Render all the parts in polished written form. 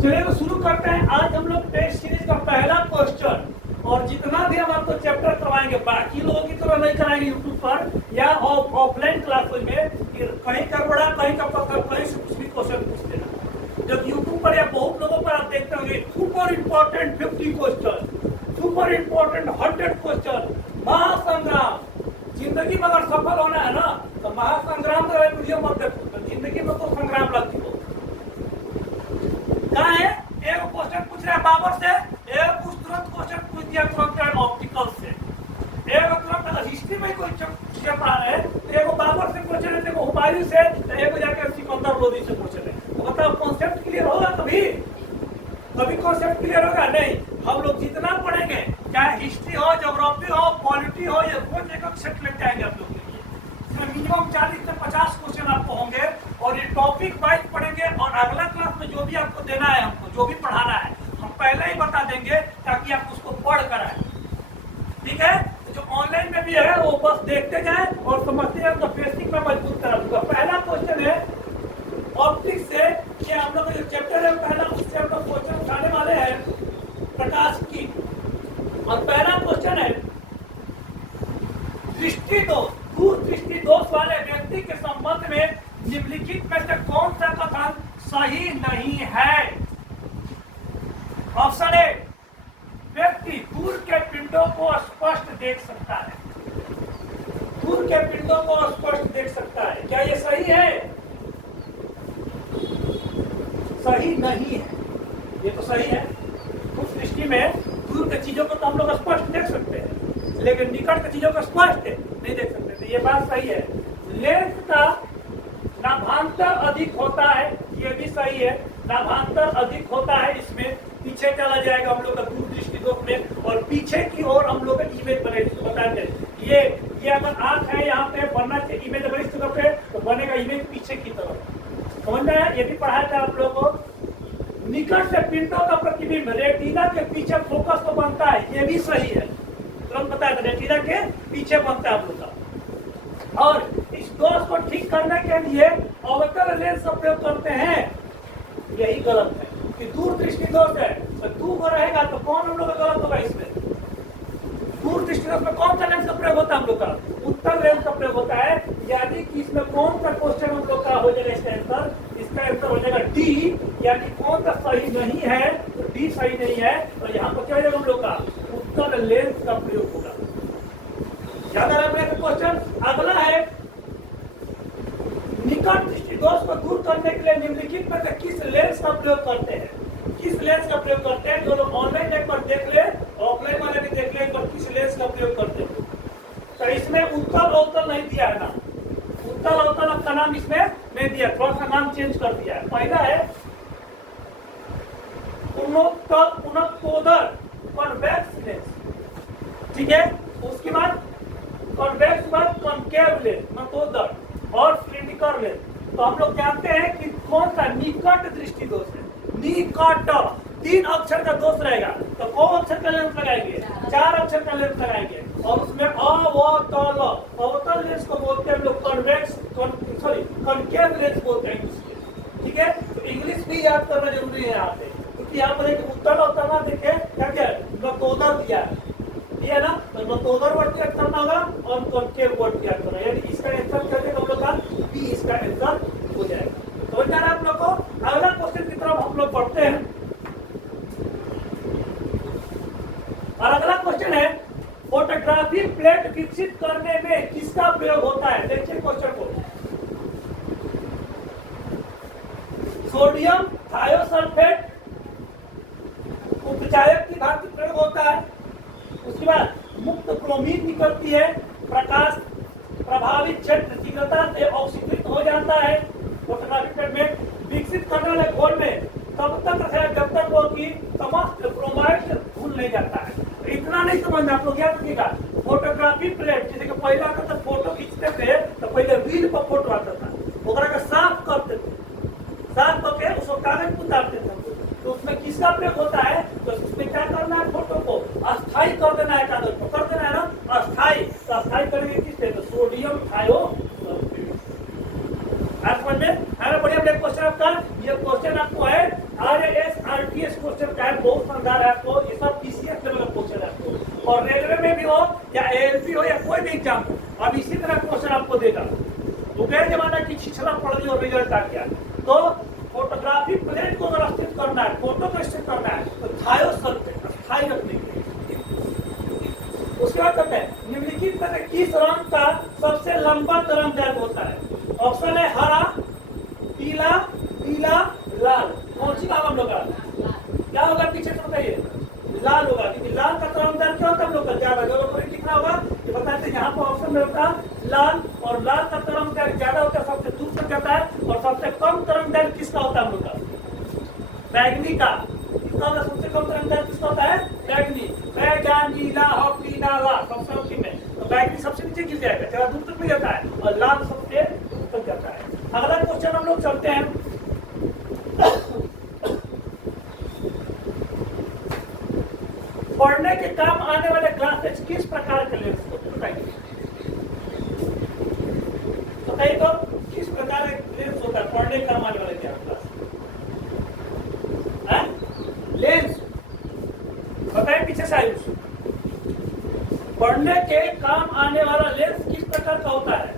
चलिए तो शुरू करते हैं। आज हम लोग टेस्ट सीरीज का पहला क्वेश्चन और जितना भी हम आपको चैप्टर करवाएंगे बाकी लोगों की तरह नहीं कराएंगे यूट्यूब पर या ऑफलाइन क्लासेस में कि कहीं का बड़ा कहीं का पत्थर कहीं से कुछ भी क्वेश्चन पूछ देना। जब यूट्यूब पर या बहुत लोगों पर आप देखते होंगे super important 50 question, super important 100 question, महासंग्राम। जिंदगी में अगर सफल होना है ना तो महासंग्राम का वीडियो मत देखो, तो जिंदगी में तो संग्राम लगती हो। कहाँ है? एक क्वेश्चन पूछ रहा है बाबर से, एक कुछ तुरंत क्वेश्चन पूछ दिया तुरंत ऑप्टिकल से, एक तुरंत हिस्ट्री में कोई चीजें पढ़ा रहे हैं तो एक बाबर से क्वेश्चन है, एक हुमायूं से, एक जाकर सिकंदर लोदी से क्वेश्चन है। तो मतलब कॉन्सेप्ट क्लियर होगा कभी? कभी कॉन्सेप्ट क्लियर होगा नहीं। हम लोग जितना पढ़ेंगे चाहे हिस्ट्री हो, ज्योग्राफी हो, पॉलिटी हो, ये रोज एक सेट लेके आएंगे आप लोग के लिए। इसमें मिनिमम 40 से 50 क्वेश्चन आपको होंगे और ये टॉपिक वाइज पढ़ेंगे। और अगला क्लास में जो भी आपको देना है, हमको जो भी पढ़ाना है हम पहले ही बता देंगे ताकि आप उसको पढ़ कर आए। ठीक है? तो जो ऑनलाइन में भी है वो बस देखते जाए और समझते जाए, तो बेसिक में मजबूत करा दूंगा। पहला क्वेश्चन है ऑप्टिक्स से, ये हम लोग का जो चैप्टर है पहला, उससे हम लोग क्वेश्चन उठाने वाले हैं प्रकाश की। और पहला क्वेश्चन है दृष्टि दोष, दूर दृष्टि दोष वाले व्यक्ति के संबंध में निम्नलिखित में से कौन सा कथन सही नहीं है? ऑप्शन ए, व्यक्ति दूर के पिंडों को स्पष्ट देख सकता है। दूर के पिंडों को स्पष्ट देख सकता है, क्या ये सही है? सही नहीं है, ये तो सही है। उस दृष्टि में दूर की चीजों को तो हम लोग स्पष्ट देख सकते हैं, लेकिन निकट की चीजों को स्पष्ट नहीं देख सकते। तो ये बात सही है। लेंस का नाभांतर अधिक होता है, ये भी सही है। नाभांतर अधिक होता है, इसमें पीछे चला जाएगा हम लोग का दूर दृष्टि दोष में, और पीछे की ओर हम लोग का इमेज बनेगी। इसको बताते हैं ये अगर आंख है यहाँ पे बनना चाहिए इमेज अगर इस तरफ है तो बनेगा इमेज पीछे की तरफ। समझ में आया? ये भी पढ़ाया था आप लोगों को। निकट से पिंडों का प्रतिबिंब रेटिना के पीछे फोकस तो बनता है, ये भी सही है। तुरंत बताया था रेटिना के पीछे बनता है आप लोग का। और इस दोष को ठीक करने के लिए अवतल लेंस का प्रयोग करते हैं, यही गलत है। कि दूर दृष्टि दोष है तो दूर रहेगा तो कौन हम लोग का गलत होगा? इसमें दूर दृष्टि दोष में कौन सा लेंस का प्रयोग होता है हम लोग का? उत्तल लेंस का प्रयोग होता है। यानी कि इसमें कौन सा क्वेश्चन हम लोग का हो जाएगा इसका आंसर? इसका आंसर हो जाएगा डी। यानी कौन सा सही नहीं है तो डी सही नहीं है, और यहाँ पर क्या हो जाएगा हम लोग का? उत्तल लेंस का प्रयोग होगा। याद आ रहा है क्वेश्चन? अगला है निकट दृष्टि दोष को दूर करने के लिए निम्नलिखित में से किस लेंस का प्रयोग करते हैं? किस लेंस का प्रयोग करते हैं? जो लोग ऑनलाइन एक बार देख ले, ऑफलाइन वाले भी देख ले एक बार, किस लेंस का प्रयोग करते हैं। तो इसमें उत्तल अवतल नहीं दिया है ना, उत्तल अवतल का नाम इसमें नहीं दिया, थोड़ा सा नाम चेंज कर दिया है। पहला है पुनक्तोदर कॉन्वेक्स लेंस, ठीक है। उसके बाद कॉन्वेक्स बाद कॉनकेव लेंस, नतोदर और सिलिंड्रिकल लेंस। तो हम लोग जानते हैं कि कौन सा निकट दृष्टि दोष है। निकट 3 अक्षर का दोष रहेगा तो कौन अक्षर का लेंस लगाएंगे? 4 अक्षर का लेंस लगाएंगे। और उसमें अवतल, अवतल लेंस को बोलते हैं हम लोग कॉन्वेक्स, सॉरी कॉनकेव लेंस बोलते हैं उसके। ठीक है, तो इंग्लिश भी याद करना जरूरी है यहाँ पे, क्योंकि यहाँ पर एक उत्तल अवतल ना देखे क्या नतोदर दिया है ना, तो नतोदर वर्ड याद करना होगा और कॉनकेव वर्ड याद करना, यानी इसका आंसर क्या है हम लोग का? बी इसका आंसर हो जाएगा। समझ में आ रहा है आप लोग को? अगला क्वेश्चन की तरफ हम लोग बढ़ते हैं। और अगला क्वेश्चन है फोटोग्राफी प्लेट विकसित करने में किसका प्रयोग होता है? देखिए क्वेश्चन को। सोडियम थायोसल्फेट उपचायक की भांति प्रयोग होता है। उसके बाद मुक्त क्रोमीन निकलती है, प्रकाश प्रभावित क्षेत्र शीघ्रता से ऑक्सीकृत हो जाता है। फोटोग्राफी प्लेट में विकसित करने वाले घोल में तब तक है जब तक वो की समस्त ब्रोमाइड से धुल नहीं जाता है। तो इतना नहीं समझना आप लोग, याद रखिएगा। फोटोग्राफी प्लेट जैसे कि पहले आता था, फोटो खींचते थे तो पहले रील पर फोटो आता था, ओकरा का साफ करते थे, साफ करके उसको कागज पर उतारते थे। तो उसमें किसका प्रयोग होता है? तो उसमें क्या करना है? फोटो को अस्थायी कर देना है, कागज पर कर देना है ना अस्थायी। तो अस्थायी करेंगे किससे? तो सोडियम थायोसल्फेट। आज समझ में? बढ़िया क्वेश्चन आपका। ये क्वेश्चन आपको है RAS आईपीएस क्वेश्चन का है, बहुत शानदार है आपको, ये सब पीसीएस लेवल का क्वेश्चन है आपको, और रेलवे में भी हो या एएलपी हो या कोई भी एग्जाम हो, अब इसी तरह क्वेश्चन आपको देगा। तो गए जमाना की छिछला पड़ गई और रिजल्ट आ गया। तो फोटोग्राफी प्लेट को अगर स्थित करना है, फोटो को स्थित करना है, तो थायोसल पे स्थायी रखने के लिए। उसके बाद कहते हैं निम्नलिखित में से किस रंग का सबसे लंबा तरंगदैर्घ्य होता है? ऑप्शन है हरा, पीला, नीला, लाल। कौन सी बात हम लोग का क्या होगा? पीछे से बताइए। लाल होगा, क्योंकि लाल का तरंगदैर्घ्य क्या होता है हम लोग का? ज्यादा। जो लोग लिखना होगा ये बताते हैं, यहाँ पर ऑप्शन में होता है लाल, और लाल का तरंगदैर्घ्य ज्यादा होता है, सबसे दूर तक जाता है, और सबसे कम तरंगदैर्घ्य किसका होता है हम लोग का? बैगनी का। किसका होता है सबसे कम तरंगदैर्घ्य? किसका होता है? बैगनी। बैगन, नीला, पीला, लाल सबसे अंतिम में, तो बैगनी सबसे नीचे गिर जाएगा, ज्यादा दूर तक नहीं जाता है, और लाल सबसे दूर तक जाता है। अगला क्वेश्चन हम लोग चलते हैं। पढ़ने के काम आने वाले ग्लासेस किस प्रकार के लेंस होते हैं? बताइए तो, किस प्रकार के लेंस होता है पढ़ने के काम आने वाले क्या ग्लास? लेंस बताइए पीछे से आयुष। पढ़ने के काम आने वाला लेंस किस प्रकार का होता है?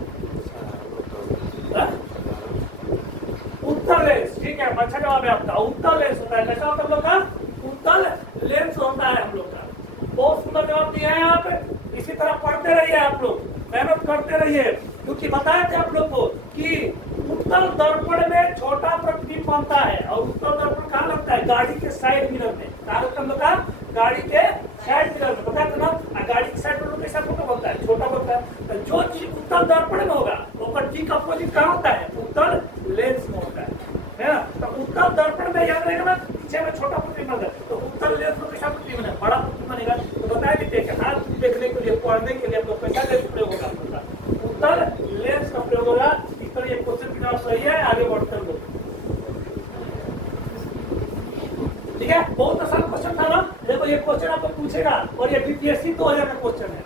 उत्तल लेंस। ठीक है, अच्छा जवाब है आपका, उत्तल लेंस होता है। कैसा होता है हम लोग का? उत्तल लेंस होता है हम लोग का। बहुत सुंदर जवाब दिया है आप। इसी तरह पढ़ते रहिए आप लोग, मेहनत करते रहिए, क्योंकि बताए थे आप लोग को कि उत्तल दर्पण में छोटा प्रतिबिंब बनता है, और उत्तल दर्पण कहाँ लगता है? गाड़ी के साइड मिरर में। कहाँ लगता है? गाड़ी के साइड मिरर में। पता है ना, गाड़ी के साइड मिरर कैसा फोटो बनता है? छोटा बनता है। तो जो चीज उत्तल दर्पण में होगा वो ठीक अपोजिट कहाँ होता है? उत्तल लेंस में होता है ना। तो उत्तल दर्पण में याद रहेगा ना, पीछे में छोटा प्रतिबिंब है, तो उत्तल लेंस में कैसा प्रतिबिंब है? बड़ा प्रतिबिंब बनेगा। तो बताया भी थे कि हाथ देखने के लिए, पढ़ने के लिए हम लोग कैसा लेंस प्रयोग होगा? उत्तल लेंस का प्रयोग होगा। इस तरह ये क्वेश्चन की जवाब सही है, आगे बढ़ते हैं लोग। ठीक है, बहुत आसान क्वेश्चन था ना। देखो ये क्वेश्चन आपको पूछेगा, और ये बीपीएससी 2000 का क्वेश्चन है।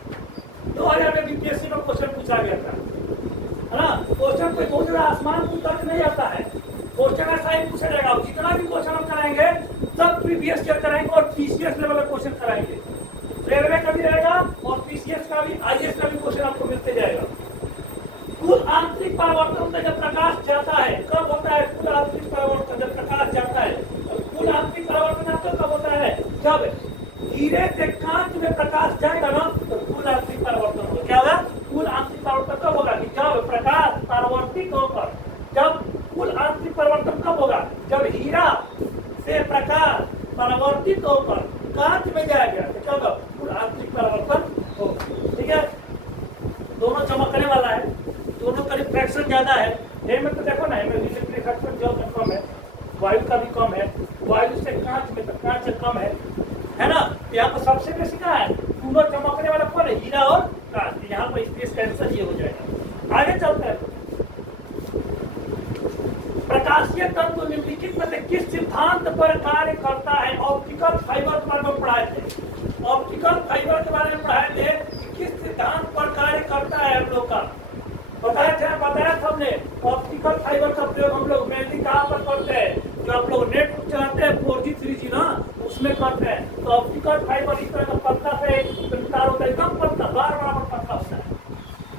2000 में बीपीएससी में क्वेश्चन पूछा गया था, है ना। क्वेश्चन कोई बहुत ज्यादा आसमान को तर्क नहीं आता है, क्वेश्चन ऐसा ही पूछा जाएगा। जितना भी क्वेश्चन हम कराएंगे सब प्रीवियस ईयर कराएंगे और पीसीएस लेवल का क्वेश्चन कराएंगे। रेलवे का भी रहेगा और पीसीएस का भी, आईएएस का भी क्वेश्चन आपको मिलते जाएगा। कुल आंतरिक परावर्तन में जब प्रकाश जाता है, कब होता है कुल आंतरिक परावर्तन? जब प्रकाश जाता है। कुल आंतरिक परावर्तन आपको कब होता है? जब हीरे से कांच में प्रकाश जाएगा ना, तो कुल आंतरिक परावर्तन होगा। क्या होगा? कुल आंतरिक परावर्तन कब होगा? कि जब प्रकाश परावर्तित होकर, जब कुल आंतरिक परिवर्तन कब होगा? जब हीरा से प्रकाश परावर्तित होकर कांच में जाएगा, तो क्या होगा? कुल आंतरिक परिवर्तन होगा। ठीक है, दोनों चमकने वाला है, दोनों का रिफ्रैक्शन ज्यादा है। में तो देखो ना, रिफ्रैक्शन जो कम है, वायु का भी कम है, वायु से कांच में, तो कांच से कम है ना। यहाँ पर सबसे बेसी कहाँ है? दोनों चमकने वाला कौन है? हीरा और कांच। यहाँ पर स्पेस कैंसर ये हो जाएगा। आगे चलते हैं। प्रकाशीय तत्व निम्नलिखित में से किस सिद्धांत पर कार्य करता है? ऑप्टिकल फाइबर के बारे में पढ़ाए थे। ऑप्टिकल फाइबर के बारे में पढ़ाए थे कि किस सिद्धांत पर कार्य करता है हम लोग का। बताया था हमने। ऑप्टिकल फाइबर का प्रयोग हम लोग मेनली कहाँ पर करते हैं? जो आप लोग नेट चलाते हैं 4G 3G ना, उसमें करते हैं। तो ऑप्टिकल फाइबर इस तरह का पतला से तार होता है, एकदम पतला, बार बराबर पतला होता है,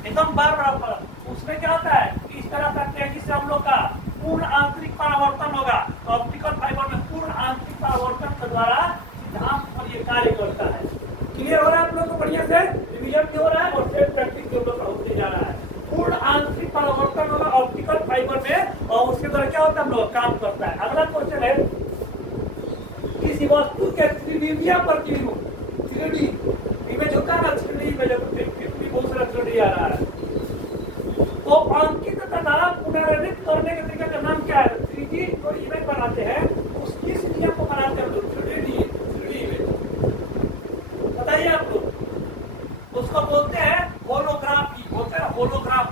एकदम बार बराबर। उसमें क्या होता है? इस तरह करते हैं जिससे हम लोग का पूर्ण आंतरिक परावर्तन होगा। तो ऑप्टिकल फाइबर में पूर्ण आंतरिक परावर्तन के द्वारा सिद्धांत पर ये कार्य करता है। क्लियर हो रहा है आप लोग को? बढ़िया से रिवीजन भी हो रहा है और सेल्फ प्रैक्टिस भी होते जा रहा है। पूर्ण आंतरिक परावर्तन होगा ऑप्टिकल फाइबर में, और उसके द्वारा क्या होता है? हम लोग काम करता है। अगला क्वेश्चन है, किसी वस्तु के त्रिविमीय प्रतिबिंब, 3D इमेज होता है ना, 3D इमेज, बहुत सारा 3D आ रहा है, तो अंकित तथा पुनर्निर्मित करने के तरीके का नाम क्या है? 3D जो इमेज बनाते हैं उस किस नियम को बनाते हैं? 3D इमेज बताइए आप लोग। उसको बोलते हैं होलोग्राफी, बोलते हैं होलोग्राम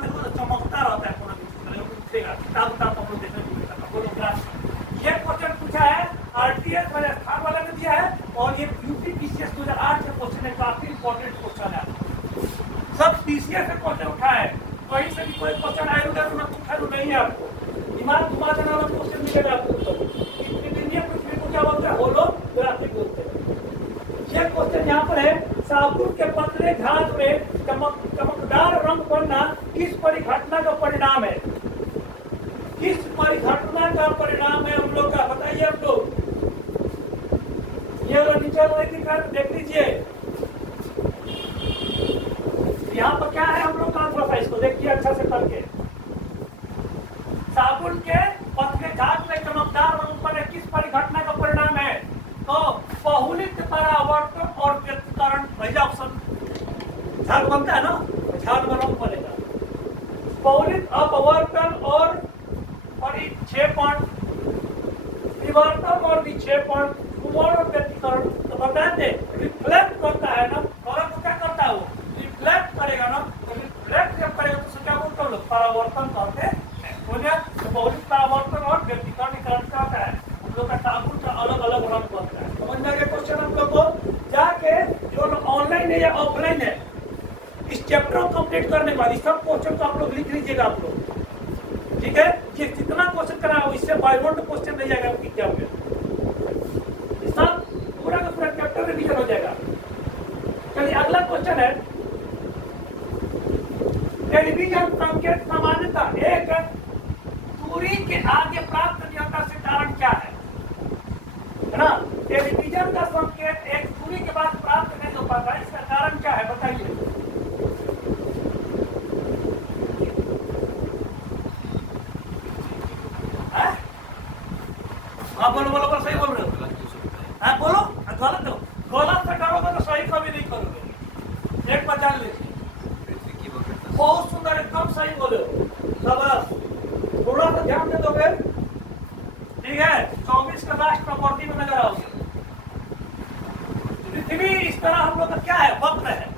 देखो तो चमकता रहता है, पूरा दिखेगा, किताब हम लोग देखने को मिलता है होलोग्राफी। ये क्वेश्चन पूछा है आरटीएस वाले स्थान वाला ने दिया है, और ये यूपी पीसीएस 2008 का क्वेश्चन है, काफी इंपॉर्टेंट क्वेश्चन है। सब पीसीएस से क्वेश्चन उठा है, कहीं से भी कोई क्वेश्चन आएगा तो मैं पूछा तो नहीं है आपको, दिमाग घुमा देने वाला क्वेश्चन मिलेगा आपको। पतले झाग में चमकदार रंग बनना किस परिघटना का परिणाम है? किस परिघटना का परिणाम है हम लोग का? बताइए आप लोग। ये वाला नीचे वाला दिखा देख लीजिए, यहाँ पर क्या है हम लोग का? थोड़ा सा इसको देखिए अच्छा से करके। साबुन के पतले झाग में चमकदार रंग बनना किस परिघटना का परिणाम है? तो बहुलिक परावर्तन और व्यक्तीकरण। पहला ऑप्शन झाग बनता है ना, झाग में रंग बनेगा। बहुलिक अपवर्तन और विक्षेपण, विवर्तन और विक्षेपण, और व्यक्तीकरण। तो बता दे रिफ्लेक्ट करता है ना, और तो क्या करता है? वो रिफ्लेक्ट करेगा ना, तो रिफ्लेक्ट जब करेगा तो क्या बोलते हैं लोग? परावर्तन करते हैं। हो गया। तो बहुलिक परावर्तन और व्यक्तीकरण क्या होता है? हम लोग का साबुन का अलग अलग रंग बनता है। समझ में आ गया क्वेश्चन हम लोग को? जाके जो ऑनलाइन है या ऑफलाइन है, इस चैप्टर को कंप्लीट करने के बाद इस सब क्वेश्चन को आप लोग लिख लीजिएगा आप लोग, ठीक है? ये जितना क्वेश्चन करा है इससे बाय वन क्वेश्चन नहीं जाएगा आपकी एग्जाम में, सब पूरा का पूरा चैप्टर रिवीजन हो जाएगा। चलिए अगला क्वेश्चन है, टेलीविजन संकेत सामान्यता एक दूरी के आगे प्राप्त नहीं होता, से कारण क्या है ना? टेलीविजन का संकेत एक दूरी के बाद प्राप्त नहीं हो पाता, इसका कारण क्या है? बताइए। हाँ बोलो बोलो बोलो, सही बोल रहे हो। हाँ बोलो, गलत हो, गलत से करोगे तो सही कभी नहीं करोगे, एक बार जान लीजिए। बहुत सुंदर, एकदम सही बोले हो, शाबाश। थोड़ा सा ध्यान दे दोगे, ठीक है? 24 का लास्ट प्रॉपर्टी में नजर आओगे। पृथ्वी इस तरह हम लोग का क्या है? वक्र है,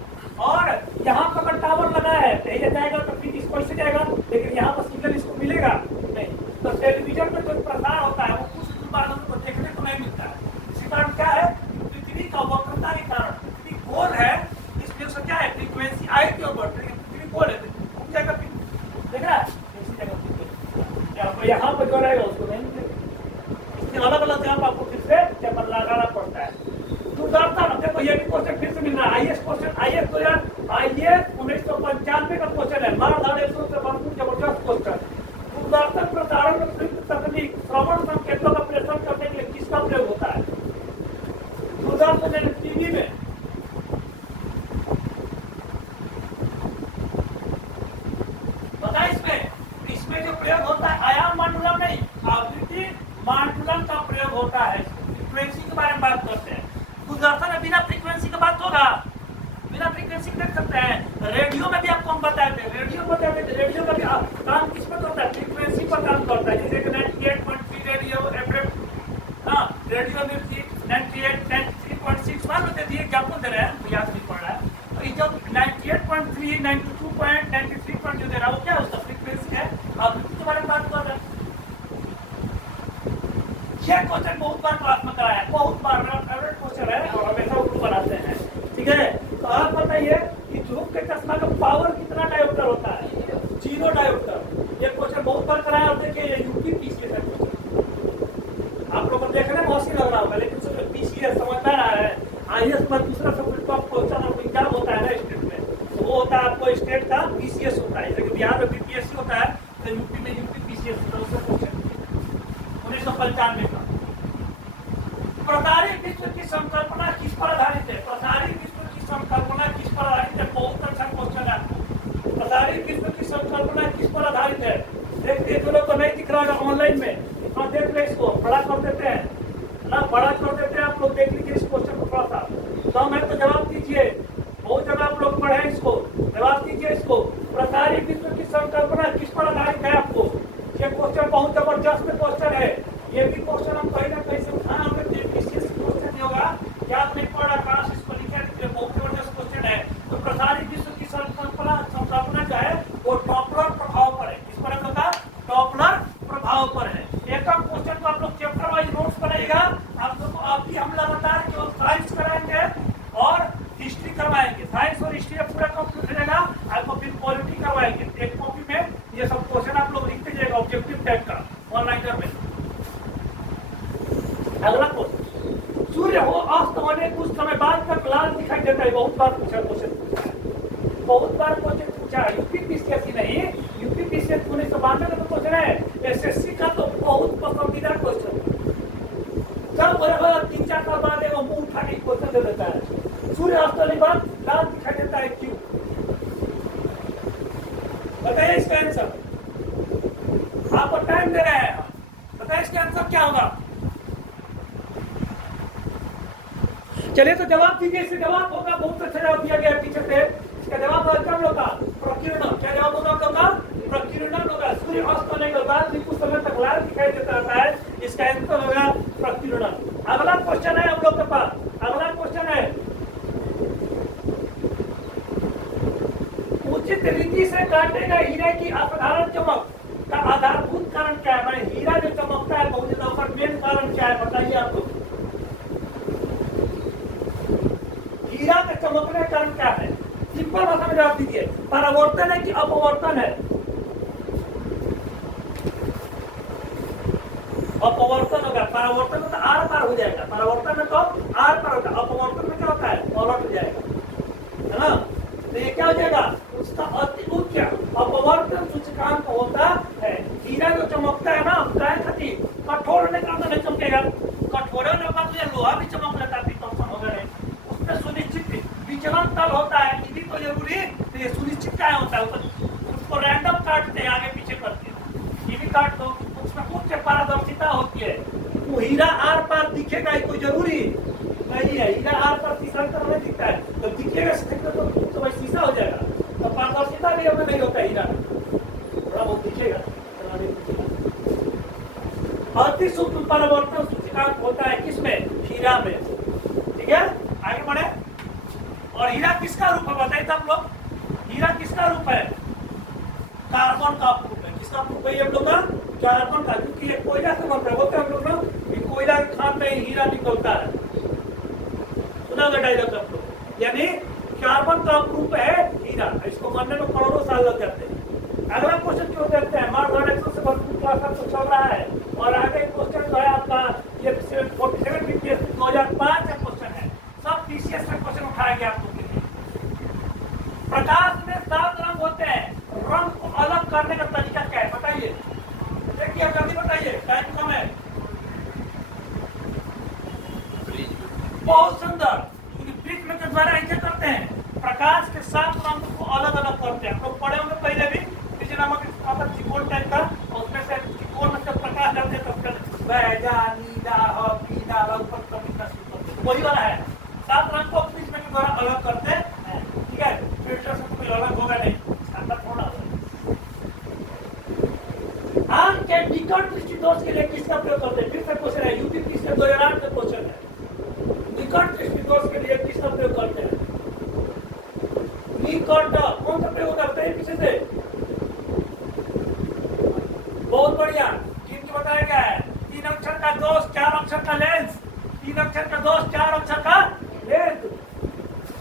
और यहाँ पर अगर टावर लगा है तो जाएगा तो फिर इसको ऐसे जाएगा, लेकिन यहाँ पर सिग्नल इसको मिलेगा नहीं। तो टेलीविजन में जो प्रसार होता है वो कुछ बार हमको देखने को नहीं मिलता है। इसी कारण क्या है? पृथ्वी का वक्रता के कारण पृथ्वी गोल है, इसलिए उसका क्या है? फ्रीक्वेंसी आई के ऊपर पृथ्वी गोल है, जगह देख रहा है इसी जगह यहाँ पर जो रहेगा उसको नहीं मिलेगा, इसलिए अलग अलग जगह पर आपको फिर से चैप्टर लगाना पड़ता है। दूरदर्शन, देखो ये भी क्वेश्चन फिर से मिल रहा है। आईएएस क्वेश्चन, आईएएस 1995 का क्वेश्चन है, मारधाड़ से भरपूर जबरदस्त क्वेश्चन। दूरदर्शन प्रसारण में प्रयुक्त तकनीक श्रवण संकेतों का प्रेषण करने के लिए किसका प्रयोग होता है? दूरदर्शन टीवी में पता है इसमें जो प्रयोग होता है आयाम मांडुलम नहीं, आवृत्ति मांडुलम का प्रयोग होता है। फ्रीक्वेंसी के बारे में बात करते हैं। दूरदर्शन में बिना फ्रीक्वेंसी का बात होगा, बिना फ्रीक्वेंसी देख सकते हैं। रेडियो में भी आपको हम बताते हैं, रेडियो का भी काम किस पर होता है? फ्रीक्वेंसी पर काम करता है। जैसे कि 98.3 रेडियो एफएम, हाँ रेडियो मिर्ची 98.6 मान लो दिए एग्जाम्पल दे रहे हैं, तो याद नहीं पड़ रहा है। तो ये जो 98.3 92.93 जो दे रहा है वो क्या है? उसका फ्रीक्वेंसी है। आवृत्ति के बारे में बात कर रहे हैं। यह क्वेश्चन बहुत बार क्लास में कराया है, बहुत बार, मेरा फेवरेट क्वेश्चन है और हमेशा उनको बनाते हैं, ठीक है? तो आप बताइए कि धूप के चश्मा का पावर कितना डायोप्टर होता है? 0 डायोप्टर। ये क्वेश्चन बहुत बार कराया, और देखिए ये यूपी पीसीएस है क्वेश्चन। आप लोगों को देखने में हौसला लग रहा होगा, लेकिन सिर्फ पीसीएस समझता रहा है। आईएएस पर दूसरा सबसे टॉप क्वेश्चन और एग्जाम होता है ना स्टेट में, तो वो होता है आपको स्टेट का पीसीएस होता है। जैसे कि बिहार में बीपीएससी होता है, तो यूपी में यूपी पीसीएस होता है। उसका क्वेश्चन 1995 का। प्रसारी विश्व की संकल्पना किस पर आधारित है? प्रसारी विश्व की संकल्पना किस पर आधारित है? बहुत अच्छा क्वेश्चन है। प्रसारी विश्व की संकल्पना किस पर आधारित है? देखिए जो लोग को नहीं दिख रहा है ऑनलाइन में, हाँ देख ले, इसको बड़ा कर देते हैं ना, बड़ा कर देते हैं। आप लोग देख लीजिए इस क्वेश्चन को थोड़ा सा, कम है तो जवाब दीजिए। बहुत जगह आप लोग पढ़े हैं, इसको जवाब दीजिए। इसको प्रसारी विश्व की संकल्पना किस पर आधारित है? आपको ये क्वेश्चन बहुत जबरदस्त क्वेश्चन है। ये भी क्वेश्चन हम कहीं ना कहीं से उठाना होगा, क्वेश्चन नहीं होगा, याद नहीं पड़ रहा क्लास, इसको लिखे, बहुत जबरदस्त क्वेश्चन है। तो प्रसारी विश्व की संकल्पना जो है वो डॉपलर प्रभाव पर है। किस पर होगा? डॉपलर प्रभाव पर है। एक क्वेश्चन को आप लोग चैप्टर वाइज नोट्स बनाइएगा। आप लोग को आप भी हम लगातार केवल साइंस कराएंगे और हिस्ट्री करवाएंगे, साइंस और हिस्ट्री पूरा कंप्लीट हो जाएगा। आपको फिर पॉलिटी करवाएंगे। एक कॉपी में ये सब क्वेश्चन आप लोग लिखते जाएगा ऑब्जेक्टिव टाइप का ऑनलाइन में। अगला क्वेश्चन, सूर्य हो अस्त होने कुछ समय बाद तक लाल दिखाई देता है। बहुत बार क्वेश्चन पूछा है, बहुत बार क्वेश्चन पूछा है। यूपीपीसीएससी नहीं, यूपीपीसीएससी 1992 का तो क्वेश्चन है, एसएससी का तो बहुत पसंदीदा क्वेश्चन है। जब बराबर 3-4 साल बाद एक मुंह उठा के क्वेश्चन दे देता है, सूर्य अस्त होने के बाद लाल दिखाई देता है, क्यों? बताइए इसका आंसर। आपको टाइम दे रहे हैं, बताइए इसका आंसर क्या होगा। चलिए तो जवाब दीजिए। इसका जवाब होगा, बहुत अच्छा जवाब दिया गया पीछे से। इसका जवाब होगा प्रकीर्णन। क्या जवाब होगा आप लोग का? प्रकीर्णन होगा। सूर्य अस्त होने के बाद भी कुछ समय तक लाल दिखाई देता रहता है, इसका आंसर होगा प्रकीर्णन। अगला क्वेश्चन है हम लोग के पास, अगला क्वेश्चन है, उचित रीति से काटे गए हीरे की असाधारण चमक का आधारभूत कारण क्या है? मैंने हीरा जो चमकता है बहुत ज्यादा, उसका मेन कारण क्या है बताइए आप लोग। हीरा के चमकने का कारण क्या है? सिंपल भाषा में जवाब दीजिए। परावर्तन है कि अपवर्तन है? अपवर्तन होगा। परावर्तन में तो आर पार हो जाएगा, परावर्तन में तो आर पार होगा, अपवर्तन में क्या होता है? पलट हो जाएगा, है ना? तो ये क्या हो जाएगा? उसका अति उच्च अपवर्तन सूचकांक होता है। हीरा जो चमकता है ना, क्या खाती कठोर होने का नहीं चमकेगा। कठोर होने का तो लोहा भी चमक लेता है, होगा नहीं। उसमें सुनिश्चित विचलन तल होता है, ये भी तो जरूरी। तो ये सुनिश्चित क्या होता है? उसको रैंडम काटते हैं, आगे पीछे करते हैं, ये भी काट दो। उसमें उच्च पारदर्शिता होती है। वो हीरा आर पार दिखेगा, ये कोई जरूरी नहीं है। हीरा आर पार शीशा तरह नहीं दिखता है, तो दिखेगा तो भाई शीशा हो जाएगा। तो पारदर्शिता भी हमें नहीं होता हीरा, थोड़ा बहुत दिखेगा। अति सूक्ष्म परिवर्तन सूचकांक होता है किसमें? हीरा में। ठीक है, आगे बढ़े। और हीरा किसका रूप है बताइए तो आप लोग। हीरा किसका रूप है? कार्बन का रूप है। किसका रूप है हम लोग का? कार्बन का, क्योंकि ये कोयला से बनता है। बोलते हैं हम लोग ना, कोयला के खान में हीरा निकलता है। सुना गया डायलॉग आप लोग। यानी कार्बन का रूप है हीरा। इसको बनने में करोड़ों साल लग जाते हैं। अगला क्वेश्चन क्यों देखते हैं? मार्च 100 से भरपूर क्लास आपको चल रहा है। और आगे क्वेश्चन जो है आपका ये 47 बीपीएस 2005 का क्वेश्चन है। सब पीसीएस का क्वेश्चन उठाएंगे आप लोग के लिए। प्रकाश में 7 रंग होते हैं, रंग को अलग करने का तरीका क्या है बताइए। देखिए जल्दी बताइए, टाइम कम है। बहुत सुंदर, क्योंकि प्रिज्म के द्वारा ऐसे करते हैं, प्रकाश के 7 रंग को अलग अलग करते हैं। तो पढ़े होंगे पहले भी, नामक त्रिकोण टाइप का, और उसमें से त्रिकोण में से प्रकाश डालते हैं, बैजा नीला और पीला वही वाला है। 7 रंग को प्रिज्म के द्वारा अलग करते हैं। ठीक है, फिल्टर से कोई अलग होगा नहीं, थोड़ा। आंख के निकट दृष्टि दोष के लिए किसका प्रयोग करते हैं? फिर से क्वेश्चन है, यूपीपीसी से 2008 का क्वेश्चन है। निकट दृष्टि दोष के लिए किसका प्रयोग करते हैं? निकट कौन सा प्रयोग करते हैं? पीछे से बहुत बढ़िया, किंतु बताया गया है 3 अक्षर का दोष 4 अक्षर का लेंस। 3 अक्षर का दोष 4 अक्षर का लेंस।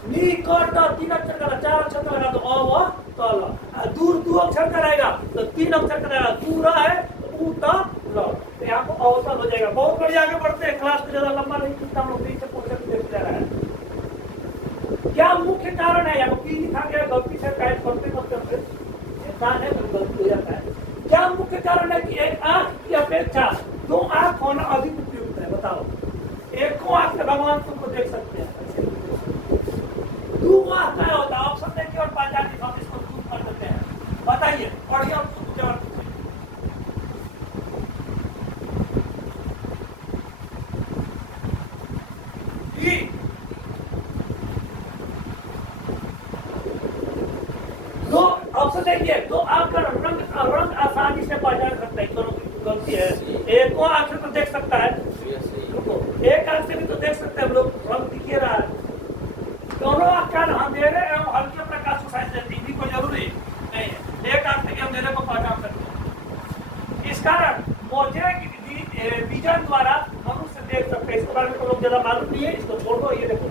निकट 3 अक्षर का, 4 अक्षर का लगा तो तल। दूर 2 अक्षर का रहेगा तो 3 अक्षर का रहेगा। दूर है तो यहाँ को अवसर हो जाएगा। बहुत बढ़िया, आगे बढ़ते हैं। क्लास को ज्यादा लंबा नहीं खींचता, हम लोग बीच से क्वेश्चन देखते रहे हैं। क्या मुख्य कारण है? यहाँ पी लिखा गया, गलती से टाइप करते करते इंसान है तो गलती हो जाता है। क्या मुख्य कारण है कि एक आंख की अपेक्षा 2 आंख होना अधिक उपयुक्त है? बताओ। एक आंख से भगवान तुमको देख सकते हैं, 2 आंख क्या होता है? ऑप्शन देखिए और पहचान के हम इसको चूज कर देते हैं। बताइए, बढ़िया जवाब। दो ऑप्शन देखिए, 2 आंख का रंग आसानी से पहचान सकता है। गलती है, एक आंख से तो देख सकता है, एक आंख से भी तो देख सकते हैं हम लोग, रंग दिख रहा है। दोनों आंख का अंधेरे एवं हल्के प्रकाश को साइज देती है, कोई जरूरी नहीं है। एक आंख से अंधेरे को पहचान सकते हैं। इस कारण मोजे की विजन द्वारा मनुष्य देख सकते हैं। इसके बारे में तो लोग ज्यादा मालूम नहीं है, इसको छोड़ दो। ये देखो,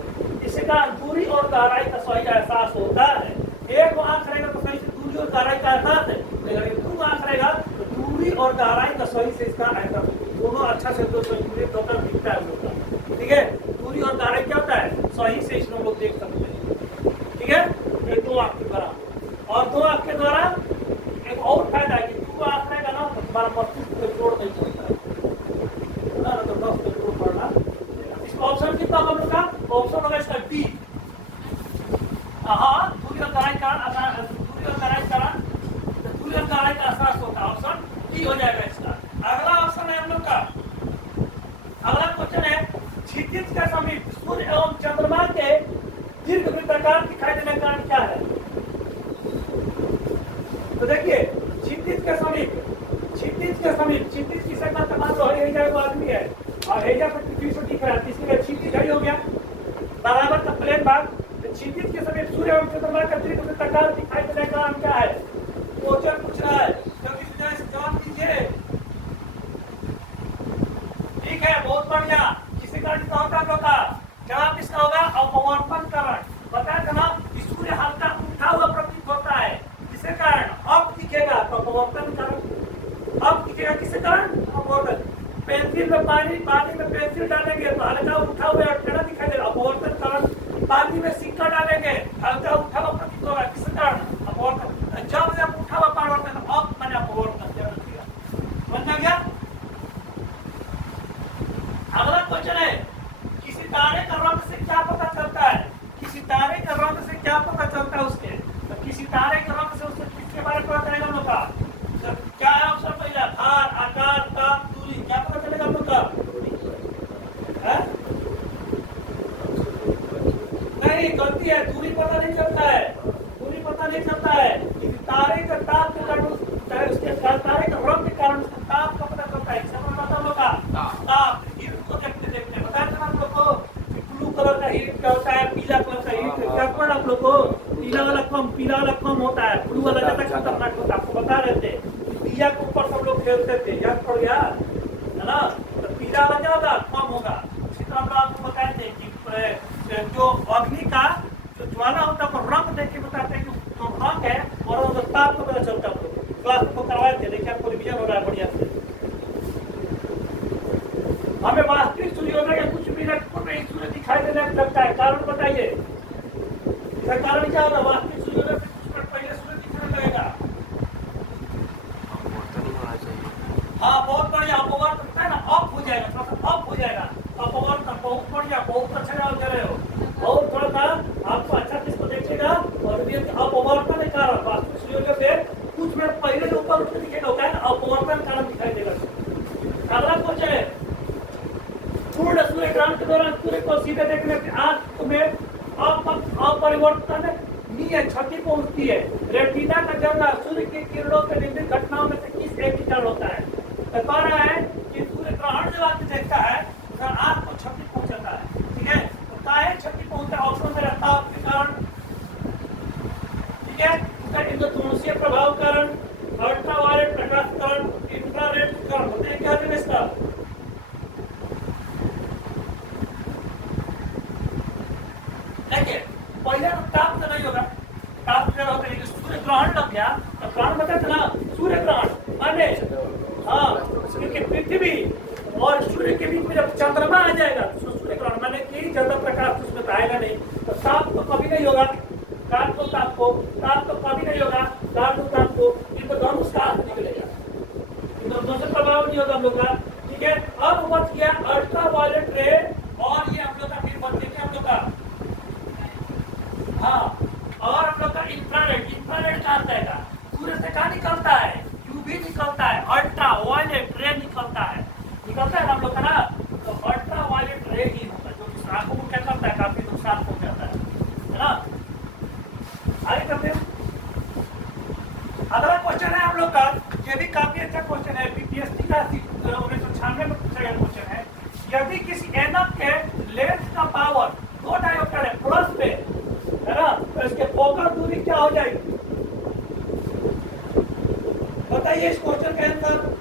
इससे कारण दूरी और गहराई का सही एहसास होता है। एक आंख रहेगा तो सही से दूरी और गहराई का एहसास है, लेकिन 2 आंख रहेगा तो दूरी और गहराई का सही से इसका एहसास। दोनों अच्छा से 2 दूरी टोटल दिखता है हम लोग का। ठीक है, दूरी और दायरे क्या होता है, सही से इसमें हम लोग देख सकते हैं। ठीक है, ये दो आंख के द्वारा। और दो आंख के द्वारा एक और फायदा है कि दो आंख रहेगा ना तो तुम्हारा मस्तिष्क पे जोड़ नहीं पड़ता है ना, तो 10 पे जोड़ पड़ना। इसका ऑप्शन कितना हम लोग का ऑप्शन होगा इसका डी। हाँ, दूरी और दायरे का आसान, दूरी और दायरे का दूरी और दायरे का आसान होता है, ऑप्शन डी हो जाएगा इसका। अगला ऑप्शन है हम लोग का, अगला क्वेश्चन है क्षितिज के समीप सूर्य एवं चंद्रमा के दीर्घ वृत्ताकार दिखाई देने का कारण क्या है। तो देखिए क्षितिज के समीप, क्षितिज के समीप, क्षितिज किसे कहते हैं, मान लो हेजा एक आदमी है और हेजा पर पृथ्वी से दिख रहा है, इसलिए क्षितिज है हो गया बराबर का प्लेन भाग। क्षितिज के समीप सूर्य एवं चंद्रमा का दीर्घ वृत्ताकार दिखाई देने का कारण क्या है, क्वेश्चन पूछ रहा है, तो किसी तरह से जवाब दीजिए। ठीक है, बहुत बढ़िया। किसी कारण का होता होगा, जवाब इसका होगा अपवर्तन कारण। बताया था ना कि सूर्य हल्का उठा हुआ प्रतीत होता है, किसके कारण, अब दिखेगा तो अपवर्तन कारण। अब दिखेगा किसके कारण, अपवर्तन। पेंसिल में पानी में पेंसिल डालेंगे तो हल्का उठा हुआ टेढ़ा दिखाई देगा, अपवर्तन कारण। पानी में सिक्का डालेंगे हल्का उठा हुआ प्रतीत होगा, किसके कारण, अपवर्तन। जब उठा हुआ परिवर्तन, अब मैंने अपवर्तन समझ गया। अगला क्वेश्चन है किसी तारे का रंग से क्या पता चलता है, किसी तारे का रंग से क्या पता चलता है उसके, तो किसी तारे के रंग से उसके किसके बारे में पता चलेगा हम लोग का, तो क्या है ऑप्शन पहला, भार, आकार, ताप, दूरी, क्या पता चलेगा हम लोग का, नहीं गलती है, दूरी पता नहीं चलता है, दूरी पता नहीं चलता है। किसी तारे का ताप के कारण, उसके तारे का रंग के कारण उसका ताप का पता चलता है, किसका पता हम लोग का, ताप। देखते बताया था आप लोग को ब्लू कलर का हीट क्या होता है, पीला कलर का हीट क्या होता है, आप लोग को पीला वाला कम होता है, ब्लू वाला ज्यादा खतरनाक होता है, आपको बता रहे थे। दिया के ऊपर सब लोग खेलते थे, याद पड़ गया है ना, तो पीला वाला क्या होगा, कम होगा। इसी तरह हम आपको बताए थे कि जो अग्नि का जो ज्वाला होता है वो रंग देख के बताते हैं कि जो रंग है और ताप को पता चलता है। क्लास को करवाए थे, देखिए आपको रिवीजन हो रहा है बढ़िया से। हमें वास्तविक सूर्योदय के कुछ मिनट पूर्व ही सूर्य दिखाई देने लगता है, कारण बताइए, इसका कारण क्या होगा, वास्तविक सूर्योदय से कुछ मिनट पहले सूर्य दिखने लगेगा। हाँ बहुत बढ़िया, अपवर्तन है ना, अप हो जाएगा, थोड़ा सा अप हो जाएगा, अपवर्तन। बहुत बढ़िया, बहुत अच्छा जवाब दे रहे हो, बहुत थोड़ा सा आपको अच्छा चीज को देखिएगा। और अपवर्तन के कारण वास्तविक सूर्योदय से कुछ मिनट पहले जो ऊपर उठकर दिखेगा होता है ना, अपवर्तन कारण दिखाई देगा। अगला क्वेश्चन है पूर्ण सूर्य ग्रहण के दौरान सूर्य को सीधे देखने से आंख में अपरिवर्तन क्षति पहुंचती है। रेटिना का जलना सूर्य की किरणों से निर्मित घटनाओं में से किस एक के कारण होता है। तो कह रहा है कि सूर्य ग्रहण जब आदमी देखता है तो आंख को क्षति पहुंचाता है। ठीक है, तो काहे क्षति पहुंचता है, ऑप्शन में रहता है आपके कारण। ठीक है, उसका इंद्रधनुषीय प्रभाव कारण, अल्ट्रावायलेट प्रकाश कारण, इंफ्रारेड कारण होते हैं क्या है इसका। देखिए पहले तो ताप तो नहीं होगा, ताप क्या होता है, सूर्य ग्रहण लग गया तो ग्रहण बता था ना, सूर्य ग्रहण माने हाँ, क्योंकि पृथ्वी और सूर्य के बीच में जब चंद्रमा आ जाएगा तो सूर्य ग्रहण माने कि ज्यादा प्रकाश उसमें आएगा नहीं, तो ताप तो कभी नहीं होगा, ताप तो कभी नहीं होगा, ताप को इंद्रधनुष का हाथ निकलेगा, इंद्रधनुष प्रभाव नहीं होगा हम लोग का। ठीक है, अब बच गया अल्ट्रावायलेट रे, और ये हम लोग का फिर बच गया हम लोग का हाँ, और हम लोग का इंफ्रारेड। इंफ्रारेड कहाँ जाएगा, सूर्य से कहाँ निकलता है, यूवी निकलता है, अल्ट्रावायलेट रे निकलता है ना हम लोग का ना, तो अल्ट्रावायलेट रे ही होता है जो कि आंखों को क्या करता है, काफी नुकसान पहुंचाता है ना। आगे करते हैं, अगला क्वेश्चन है हम लोग का, ये भी काफी अच्छा क्वेश्चन है, बीपीएससी का 1996 में पूछा गया क्वेश्चन है। यदि किसी एनक के लेंस का पावर 2 डायोप्टर है प्लस पे है ना, तो इसके फोकल दूरी क्या हो जाएगी, बताइए इस क्वेश्चन का आंसर।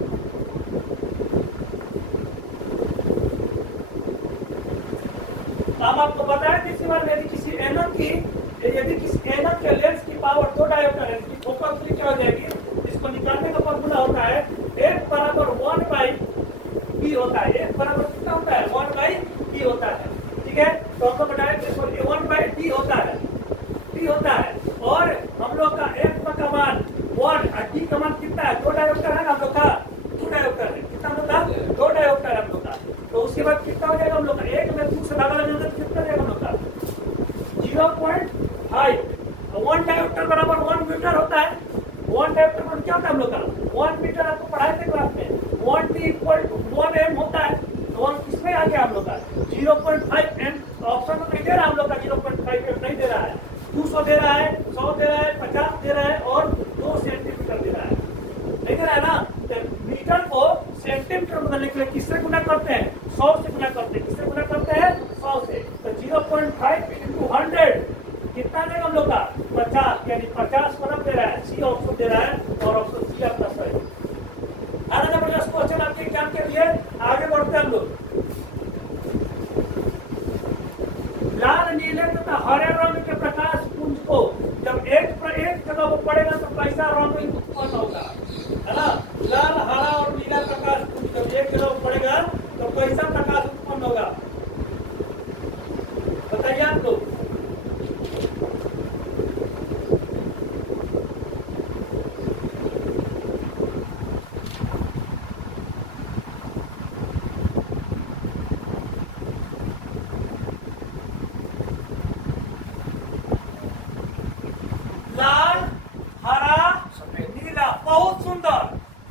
हम आपको बताया कि इसी बार यदि किसी एनक के लेंस की पावर 2 डायोप्टर है, इसकी फोकल दूरी क्या हो जाएगी, इसको निकालने का फॉर्मूला होता है 1 बराबर 1/b होता है, 1 बराबर कितना होता है, 1/b होता है। ठीक ठीक है, तो हम लोग डायरेक्ट 1/t होता है, t होता है। और हम लोग का f का मान 1 और t का मान कितना है, 2 डायोप्टर है ना हम लोग का, 2 डायोप्टर है, कितना हम लोग का, 2 डायोप्टर है हम लोग का। तो उसके बाद कितना हो जाएगा हम लोग का, एक में 2 से भागा लगाएंगे तो कितना जाएगा हम लोग का 0.5। 1 डायोप्टर बराबर 1 मीटर होता है। 1 डायोप्टर मतलब क्या होता है हम लोग का, 1 मीटर आपको पढ़ाए थे क्लास में, 1t = 1 m होता है। तो 1 किसमें आ गया हम लोग का 0.5 m। ऑप्शन में नहीं दे रहा हम लोग का 0.5 m नहीं दे रहा है, 200 दे रहा है, 100 दे रहा है, 50 दे रहा है और 2 सेंटीमीटर दे रहा है, नहीं दे रहा है ना। तो मीटर को सेंटीमीटर बदलने के लिए किससे गुना करते हैं, 100 से गुना करते हैं, किससे गुना करते हैं 100 से। तो 0.5 × 100 कितना देगा हम लोग का 50, यानी 50 परम दे रहा है, सी ऑप्शन दे रहा है और ऑप्शन सी आपका सही। आगे जबरदस्त क्वेश्चन आपके एग्जाम के लिए आगे बढ़ते हैं हम लोग। लाल नीले तथा हरे रंग के प्रकाश पुंज को जब एक जगह वो पड़ेगा तो कैसा रंग उत्पन्न होगा, है ना। लाल हरा और नीला प्रकाश पुंज जब एक जगह पड़ेगा तो कैसा प्रकाश उत्पन्न होगा, बताइए आप लोग। लाल हरा नीला, बहुत सुंदर,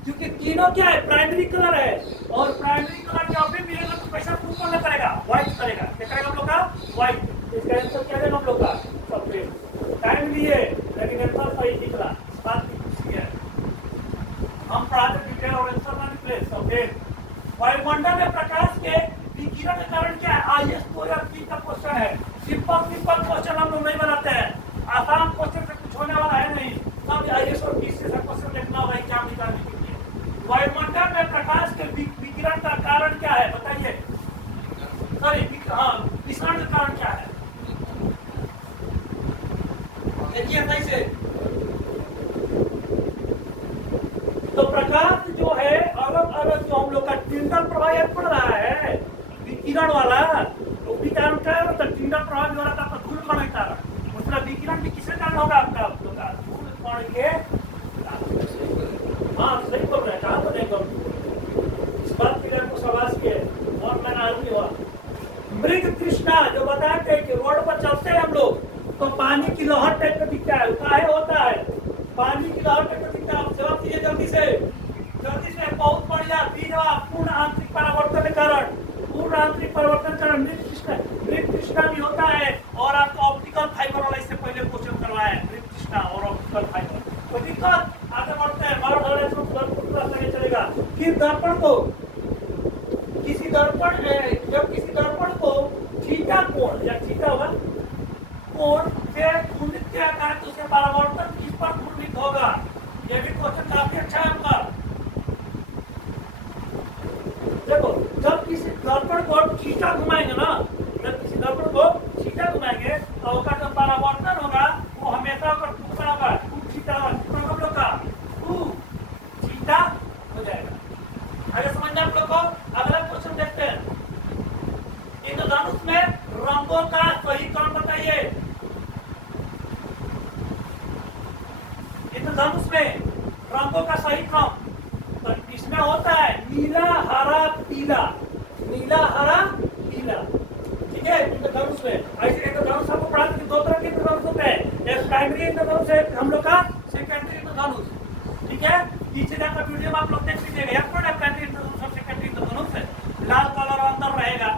क्योंकि तीनों क्या है प्राइमरी कलर है और प्राइमरी कलर जब भी मिलेगा तो कैसा प्रूफ करना पड़ेगा, व्हाइट करेगा। क्या करेगा हम लोग का व्हाइट। इसका आंसर क्या देगा हम लोग का सफेद। टाइम लिए लेकिन आंसर सही निकला, बात की खुशी है। हम पढ़ाते डिटेल और आंसर ना निकले सफेद। वायुमंडल में प्रकाश के विकिरण के कारण क्या है, IS 2003 का क्वेश्चन है। सिंपल क्वेश्चन हम लोग नहीं बनाते हैं, आसान क्वेश्चन से कुछ होने वाला है नहीं, सब IS और PCS से क्वेश्चन लिखना होगा एग्जाम निकालने के लिए। वायुमंडल में प्रकाश के विकिरण का कारण क्या है, बताइए। सॉरी, विसरण का कारण क्या है, देखिए सही से। तो प्रकाश जो है अलग अलग जो हम लोग का टिंडल प्रवाह पड़ रहा है विकिरण वाला, तो विकिरण क्या है, तो टिंडल प्रवाह हो रहा था तो धूल कण का उसका विकिरण भी किसके कारण होगा आपका धूल कण के। हाँ सही बोल रहे हैं, कहाँ तो नहीं करूँ इस बात के लिए आपको शाबाश किए और मैंने आदमी हुआ। मृग तृष्णा जो बताए थे कि रोड पर चलते हैं हम लोग तो पानी की लहर टाइप का दिखता है, काहे होता है पानी की लहर टाइप का दिखता है। आप जवाब दीजिए जल्दी से बहुत बढ़िया। पूर्ण आंतरिक परिवर्तन के कारण, पूर्ण आंतरिक परिवर्तन कारण मृग तृष्णा भी होता है। और आपको ऑप्टिकल फाइबर वाला इससे पहले क्वेश्चन करवाया है, मृग तृष्णा और ऑप्टिकल फाइबर। तो दिक्कत आगे बढ़ते हैं, चलेगा। फिर दर्पण को किसी दर्पण जब किसी दर्पण को थीटा कोण या थीटा होगा कोण से घूर्णित किया जाए तो उसके परावर्तन किस पर घूर्णित होगा, यह भी क्वेश्चन काफी अच्छा है आपका। देखो जब किसी दर्पण को थीटा घुमाएंगे ना, जब किसी दर्पण को थीटा घुमाएंगे तो उसका जो परावर्तन होगा वो हमेशा होगा हम लोग का थीटा हो जाएगा। आगे समझना आप लोग को। अगला क्वेश्चन देखते हैं, इंद्रधनुष में रंगों का सही क्रम बताइए। इंद्रधनुष में रंगों का सही क्रम तो इसमें होता है नीला हरा पीला, नीला हरा पीला, ठीक है। इंद्रधनुष में ऐसे इंद्रधनुष आपको पढ़ा कि दो तरह के इंद्रधनुष होते हैं, एक प्राइमरी इंद्रधनुष है हम लोग का, सेकेंडरी इंद्रधनुष, ठीक है। पीछे जाकर वीडियो में आप लोग देख लीजिएगा, प्राइमरी इंद्रधनुष और सेकेंडरी इंद्रधनुष है। लाल कलर अंदर रहेगा,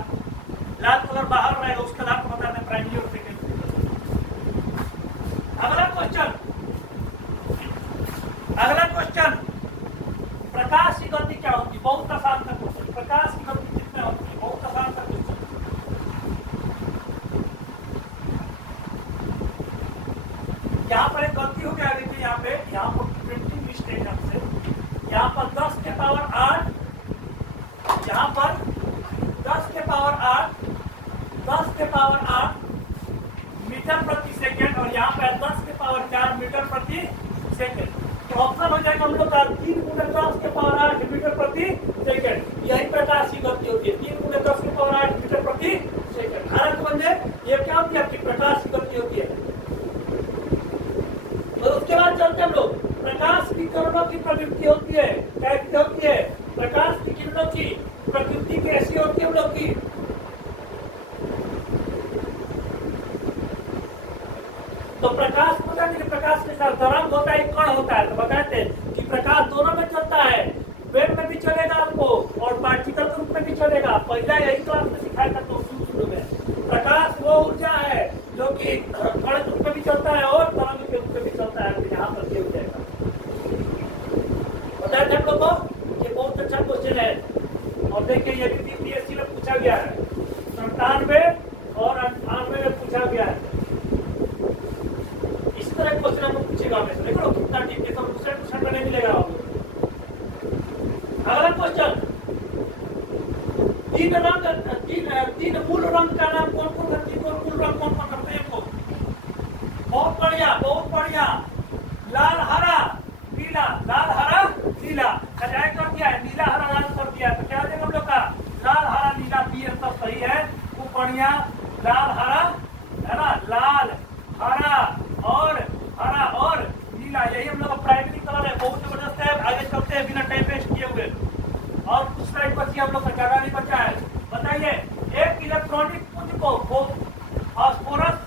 लाल कलर बाहर रहेगा, उसके बाद आपको बताते हैं प्राइमरी और सेकेंडरी। अगला क्वेश्चन प्रकाश की गति क्या होती है, बहुत आसान सा क्वेश्चन। प्रकाश की गति कितना होती है, बहुत आसान सा क्वेश्चन। यहाँ पर एक गलती हो गया, देखिए यहाँ पर प्रिंटिंग मिस्टेक आपसे, यहाँ पर 10 के पावर 8, यहाँ पर 10 के पावर 8, 10 के पावर 8 मीटर प्रति सेकेंड और यहाँ पर 10 के पावर 4 मीटर प्रति सेकेंड। तो ऑप्शन हो जाएगा हम लोग का 3 × 10 के पावर 8 मीटर प्रति सेकेंड। यही प्रकाश की गति होती है, 3 × 10 के पावर 8 मीटर प्रति सेकेंड। धारा के बंदे ये क्या होती है आपकी प्रकाश की गति होती है। तो उसके बाद चलते हम लोग प्रकाश की किरणों की प्रवृत्ति होती है, कैसी होती है प्रकाश की किरणों की प्रकृति कैसी होती है हम लोग की। तो प्रकाश पता नहीं कि प्रकाश के साथ तरंग होता है, कण होता है। तो बताते हैं कि प्रकाश दोनों में चलता है, वेब में भी चलेगा आपको और पार्टिकल के रूप में भी चलेगा। पहला यही क्लास में सिखाया था तो शुरू में प्रकाश वो ऊर्जा है जो कि कण के रूप में भी चलता है और तरंग के रूप में भी चलता है। यहाँ पर क्या हो जाएगा बताया था हम लोग को। ये बहुत अच्छा क्वेश्चन है और देखिए ये भी बीपीएससी में पूछा गया है, 97 और 98 में पूछा गया है। इस तरह क्वेश्चन आपको पूछेगा हमेशा। देखो कितना डीप है, तो दूसरे क्वेश्चन में नहीं मिलेगा आपको। अगला क्वेश्चन, तीन मूल रंग का नाम कौन कौन है? तीन मूल रंग कौन कौन करते हैं? बहुत बढ़िया बहुत बढ़िया। लाल हरा पीला, लाल हरा नीला। खजाए कर दिया है, नीला हरा लाल कर दिया है। तो क्या देगा हम लोग का? लाल हरा नीला बी सब सही है, खूब बढ़िया। लाल हरा है ना, लाल हरा और नीला, यही हम लोग का प्राइमरी कलर है। बहुत जबरदस्त है। आगे चलते हैं बिना टाइम वेस्ट किए हुए। और कुछ स्लाइड बची हम लोग का, ज्यादा नहीं बचा है। बताइए, एक इलेक्ट्रॉनिक पुंज को फास्फोरस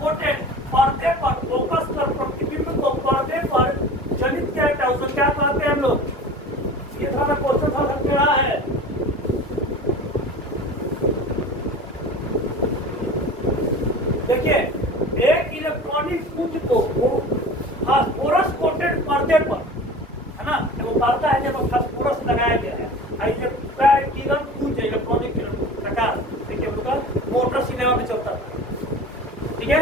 कोटेड पर्दे पर फोकस कर प्रतिबिंब को पर्दे पर जनित किया जाता है, उसको क्या कहते हैं हम लोग? ये थोड़ा क्वेश्चन थोड़ा टेढ़ा है। देखिए, एक इलेक्ट्रॉनिक पुंज को फास्फोरस कोटेड पर्दे पर, है ना, वो पर्दा है जब फास्फोरस लगाया गया है। किरण पुंज है, इलेक्ट्रॉनिक प्रकाश। देखिए हम लोग मोटर सिनेमा में चलता था, ठीक है।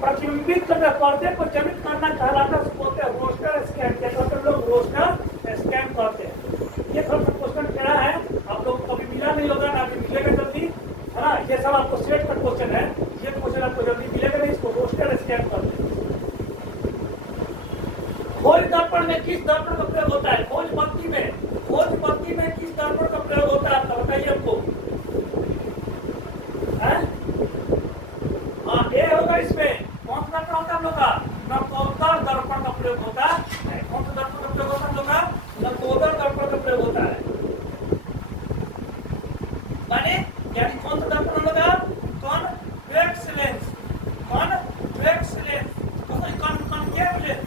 प्रतिबिंबित करना, पर्दे को जनित करना कहलाता है, बोलते हैं रोस्टर स्कैन। क्या कहते हैं लोग? रोस्टर स्कैन कहते हैं। ये थोड़ा सा क्वेश्चन टेढ़ा है, आप लोग कभी मिला नहीं होगा ना, अभी मिलेगा जल्दी, है ना। ये सब आपको सेट का क्वेश्चन है, ये क्वेश्चन आपको जल्दी मिलेगा नहीं। इसको रोस्टर स्कैन करते हैं। खोज दर्पण में किस दर्पण का प्रयोग होता है? खोज बत्ती में किस दर्पण का प्रयोग होता है? आपका बताइए हमको। हाँ, ए होगा इसमें। कौन सा दर्पण होता है हम लोग का? नकोदर दर्पण का प्रयोग होता है। कौन सा दर्पण का प्रयोग होता है हम लोग का? नकोदर दर्पण का प्रयोग होता है। माने यानी कौन सा दर्पण हम लोग का? Convex lens, convex lens, concave lens,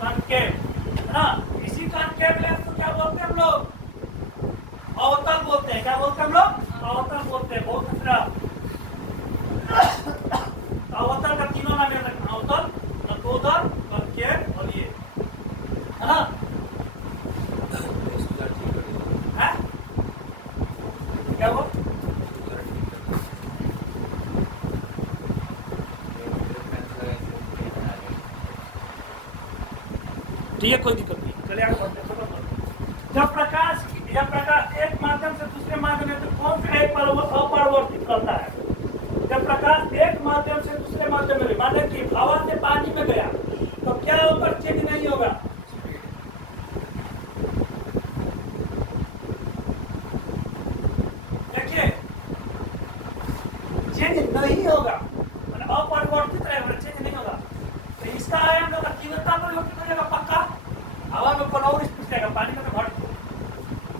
concave, है ना। इसी कॉनकेव लेंस को क्या बोलते हैं हम लोग? अवतल बोलते हैं। क्या बोलते हैं हम लोग? अवतल बोलते हैं। बहुत दूसरा अवतल का तीनों नाम याद रखना, अवतल, नकोदर, कॉनकेव और ये, है ना। क्या वो? ठीक है, कोई दिक्कत नहीं, चलिए आगे बढ़ते हैं। जब प्रकाश एक माध्यम से दूसरे माध्यम में, तो कौन सा एक अपरिवर्तित करता है? जब प्रकाश एक माध्यम से दूसरे माध्यम में, मान लीजिए कि हवा से पानी में गया, तो क्या ऊपर चेंज नहीं होगा? देखिए, चेंज नहीं होगा, अपरिवर्तित रहेगा, चेंज नहीं होगा। तो इसका है हम लोग का तीव्रता परिवर्तित हो जाएगा पक्का। हवा में और स्पीड जाएगा, पानी में तो घट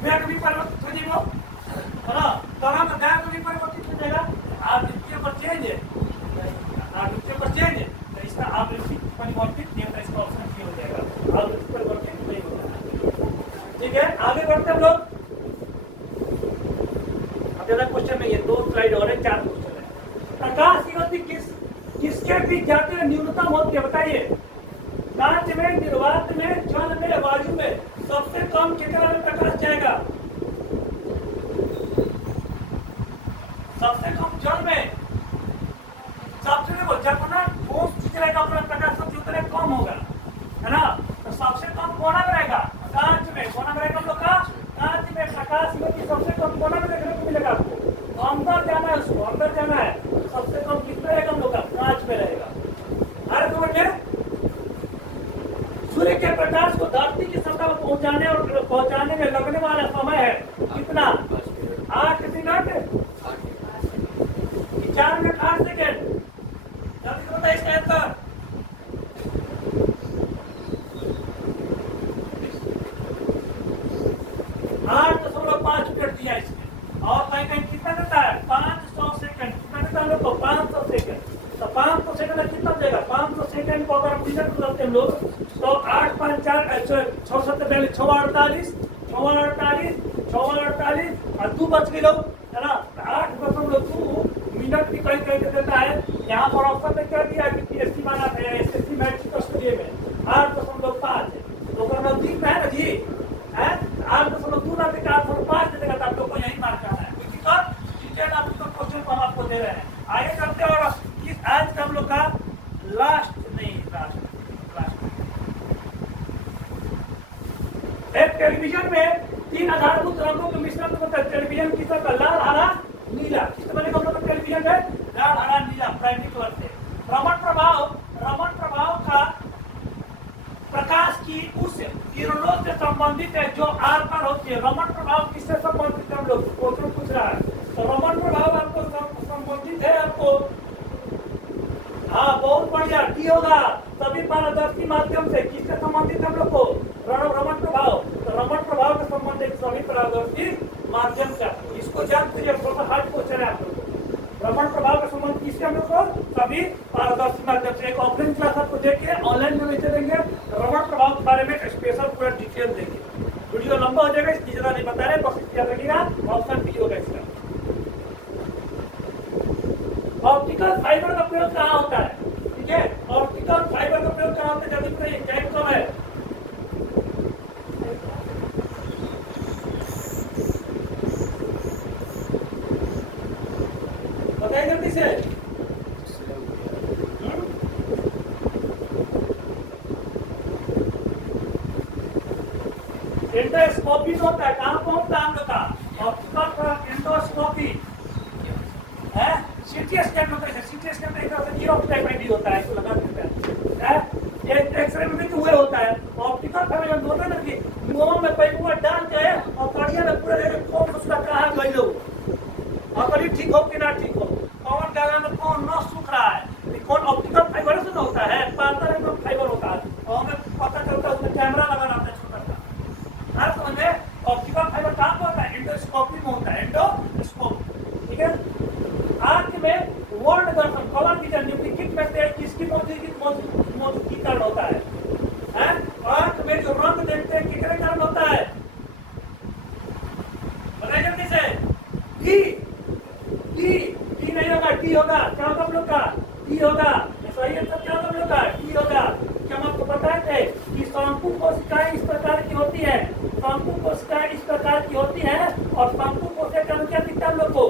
वेग भी परिवर्तित हो जाएगा, है ना। तरंग दैर्घ्य भी परिवर्तित हो जाएगा। आवृत्तियों पर चेंज है, आवृत्तियों पर चेंज है, तो इसका आवृत्ति परिवर्तित नहीं होता। इसका ऑप्शन क्लियर हो जाएगा, आवृत्ति परिवर्तित नहीं होता। ठीक है, आगे बढ़ते हम लोग। अब ज्यादा क्वेश्चन नहीं है, 2 स्लाइड और है, 4 क्वेश्चन है। प्रकाश की गति किसके बीच जाते हुए न्यूनतम होती है? बताइए। कांच में, निर्वात में, जल में, वायु में सबसे कम कितना में प्रकाश जाएगा? सबसे कम जल में। सबसे देखो, जितना ठोस चीज रहेगा अपना प्रकाश शक्ति उतना कम होगा, है ना। तो सबसे कम कोना में रहेगा? कांच में। कोना में रहेगा हम लोग का? कांच में प्रकाश गति सबसे कम कोना में देखने को मिलेगा आपको। अंदर जाना है, उसको अंदर जाना है, सबसे कम कितना रहेगा हम लोग का? कांच में रहेगा। अरे समझ में? सूर्य के प्रकाश को धरती की सतह पर पहुंचाने में लगने वाला समय है कितना? 5 मिनट दिया इसमें, और कहीं कहीं कितना देता है 500 सेकंड, कितना देता है हम लोग को 500 सेकंड। तो 500 सेकंड में कितना देगा, 500 सेकंड को अगर मिनट बदलते हम लोग तो 8 5 4 6 7 पहले 6 48 6 48 6 48 और 2 बच गए लोग, है ना। 8.2 मिनट की कहीं कहीं देता है। यहाँ पर ऑप्शन में क्या दिया कि पीएससी बना है, एसएससी मैट्रिक ऑस्ट्रेलिया में 8.5 है, तो अगर नजदीक में है ना जी, है 8.2 ना देगा 8.5 दे देगा, तो आप लोग को यही मार्क करना है। कोई दिक्कत, डिटेल आपको क्वेश्चन हम आपको दे रहे हैं। आगे चलते हैं और किस आज का हम लोग का लास्ट एक टेलीविजन में 3 आधारभूत रंगों के मिश्रण को बताया। टेलीविजन किस तरह का, लाल हरा नीला, किस तरह का हम लोग टेलीविजन है, लाल हरा नीला प्राइमरी कलर से। रमण प्रभाव का प्रकाश की उस किरणों से संबंधित है जो आर पार होती है। रमण प्रभाव किससे संबंधित है, हम लोग क्वेश्चन पूछ रहा है। तो रमण प्रभाव आपको संबंधित है, आपको हाँ बहुत बढ़िया, टी होगा। सभी पारदर्शी माध्यम से किससे संबंधित हम लोग को, रमण प्रभाव। तो रमण प्रभाव के संबंधित सभी पारदर्शी माध्यम से, इसको जान लीजिए, थोड़ा हार्ड क्वेश्चन है आप लोग को। रमण प्रभाव के संबंध किससे हम लोग को, सभी पारदर्शी माध्यम से। एक ऑफलाइन क्लास आपको देके ऑनलाइन में लेते देंगे, रमण प्रभाव के बारे में स्पेशल पूरा डिटेल देंगे। वीडियो लंबा हो जाएगा इसकी ज्यादा नहीं बता रहे, बस याद रखिएगा ऑप्शन बी होगा इसका। ऑप्टिकल फाइबर का प्रयोग कहाँ होता है, ठीक है। ऑप्टिकल फाइबर का प्रयोग कहाँ होता है, जल्दी बताइए, टाइम कम है। बताइए जल्दी से। एंडोस्कोपी होता है, कहाँ पहुंचता है हम लोग का ऑप्टिकल एंडोस्कोपी है। सीटी स्कैन होता है, सीटी स्कैन में एक तरह से जीरो टाइप में भी होता है, इसको लगा देते हैं, एक एक्सरे में भी तो हुए होता है। ऑप्टिकल फाइबर में होता है ना कि मुंह में पैपुआ डाल के और कड़िया में पूरा जगह कौन उसका कहाँ गई लो, और कभी ठीक हो कि ना ठीक हो, कौन जगह में कौन न सूख रहा है, कौन ऑप्टिकल फाइबर से होता है, पातर एकदम फाइबर होता है, और हमें पता चलता है उसमें कैमरा लगा रहता है छोटा सा। हर समझ में ऑप्टिकल फाइबर कहाँ होता है, एंडोस्कोपी में होता है, एंडोस्कोपी, ठीक है। आंख में वर्ण दर्शन, कलर विजन, निम्नलिखित में से किसकी मौजूदगी कारण होता है, आंख में जो रंग देखते हैं कितने कारण होता है, बताइए जल्दी से। डी डी डी नहीं होगा, डी होगा, क्या होगा हम लोग का, डी होगा। सही आंसर क्या होगा हम लोग का, डी होगा। क्या हम आपको बताए थे कि शंकु कोशिकाएं इस प्रकार की होती है, शंकु कोशिकाएं इस प्रकार की होती है, और शंकु कोशिका में क्या दिखता है हम लोग को,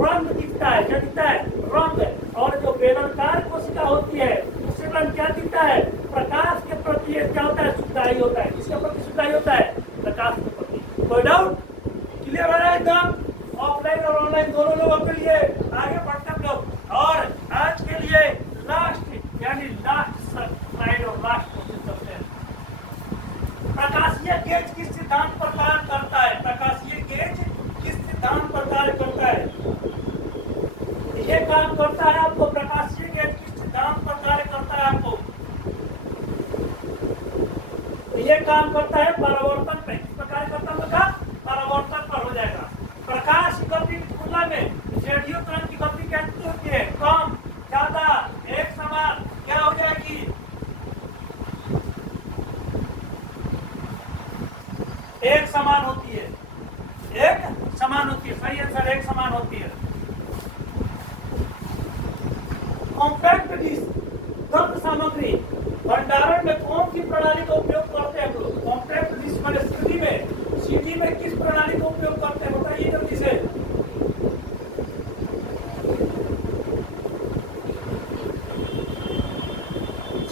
रंग दिखता है, क्या दिखता है, रंग। और जो बेलनाकार कोशिका होती है उससे रंग क्या दिखता है, प्रकाश के प्रति क्या होता है, सुखदायी होता है। किसके प्रति सुखदायी होता है, प्रकाश के प्रति। कोई डाउट, क्लियर हो रहा है एकदम। ऑफलाइन और ऑनलाइन दोनों लोगों के लिए आगे बढ़ते हम लोग। और आज के लिए लास्ट यानी लास्ट स्लाइड और लास्ट क्वेश्चन चलते हैं। प्रकाशीय गेज किस सिद्धांत पर कार्य करता है, प्रकाशीय गेज किस सिद्धांत पर कार्य करता है, ये काम करता है आपको, प्रकाशीय गेज किस सिद्धांत पर कार्य करता है आपको, ये काम करता है परावर्तन पे। किस प्रकार करता है, परावर्तन पर हो जाएगा। प्रकाश की गति की तुलना में रेडियो तरंग की गति कैसी होती है, कम ज्यादा एक समान, क्या हो जाएगी, एक समान होती है, एक समान होती है। सही आंसर एक समान होती है। कॉम्पैक्ट डिस्क दग्ध सामग्री भंडारण में कौन सी प्रणाली का उपयोग करते हैं हम लोग, कॉम्पैक्ट डिस्क वाले सीडी में किस प्रणाली का उपयोग करते हैं, बताइए जल्दी से।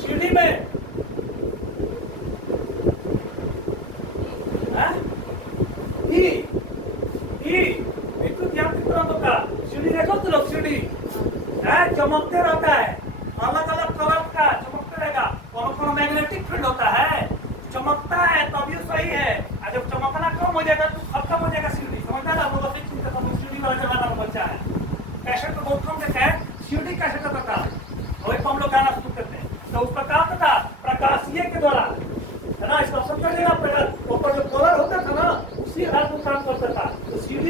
सीडी में विद्युत यांत्रिक तरंगों का सीडी देखो तो लोग, सीडी चमकते रहता है, अलग अलग कलर का चमकते रहेगा, और मैग्नेटिक फील्ड होता है, चमकता है तभी सही है। जब चमकना कम हो जाएगा तो खत्म हो जाएगा सीडी, समझना ना लोग, सीडी वाला जमाना में बच्चा है, कैसेट तो बहुत कम देखते हैं, सीडी कैसेट होता है, वही तो हम लोग गाना शुरू करते हैं। तो उसका काम था प्रकाशीय के द्वारा, है ना, इसको समझ लीजिएगा, ऊपर जो कलर होता था ना उसी हाथ को काम करता था,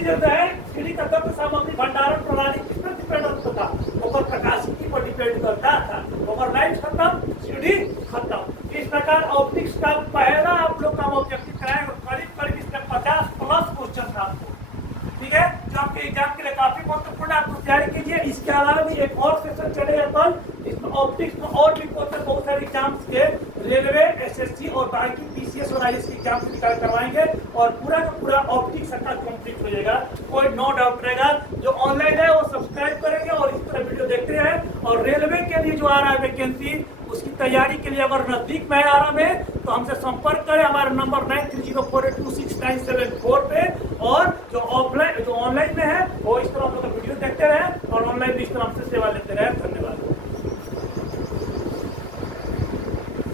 जो है सीढ़ी का तत्व सामग्री भंडारण प्रणाली किस पर डिपेंड होता था, ऊपर प्रकाशिकी पर डिपेंड करता था। ओवर लाइट खत्म, सीढ़ी खत्म। इस प्रकार ऑप्टिक्स का पहला आप लोग का ऑब्जेक्टिव कराएंगे, करीब करीब इसमें 50+ क्वेश्चन था आपको, ठीक है, जो आपके एग्जाम के लिए काफी महत्वपूर्ण है। आपको तैयारी कीजिए। इसके अलावा भी एक और सेशन चलेगा कल, इसमें ऑप्टिक्स में और भी क्वेश्चन बहुत सारे एग्जाम्स के रेलवे, एसएससी और बाकी पीसीएस और आईएएस के एग्जाम से निकाल करवाएंगे और पूरा का पूरा ऑप्टिक्स का कंप्लीट हो जाएगा, कोई नो डाउट रहेगा। जो ऑनलाइन है वो सब्सक्राइब करेंगे और इस तरह वीडियो देखते हैं। और रेलवे के लिए जो आ रहा है वैकेंसी, उसकी तैयारी के लिए अगर नजदीक में आ रहा है तो हमसे संपर्क करें, हमारा नंबर 9304826974 पे। और जो ऑफलाइन, जो ऑनलाइन में है वो इस तरह हम लोग वीडियो देखते रहे और ऑनलाइन भी इस तरह हमसे